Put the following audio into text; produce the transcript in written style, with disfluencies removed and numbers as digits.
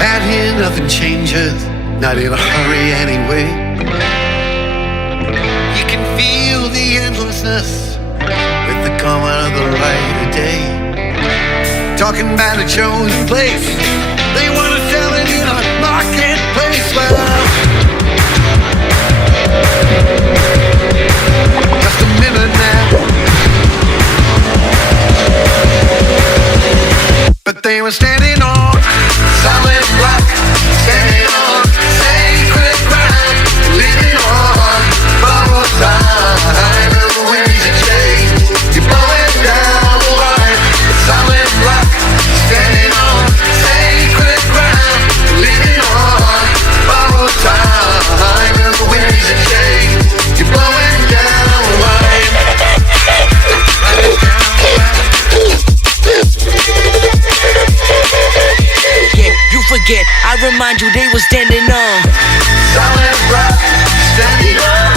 Out here nothing changes, not in a hurry anyway. You can feel the endlessness with the coming of the light of day. Talking about a chosen place, they want to sell it in a marketplace. Well, just a minute now. But they were standing on solid rock, standing on sacred ground, living on borrowed time, and the winds of change. You're blowing down the line, solid rock, standing on sacred ground, living on borrowed time, and the winds of change. You're blowing down the line. Yeah, you forget, I remind you they were standing on solid rock, standing on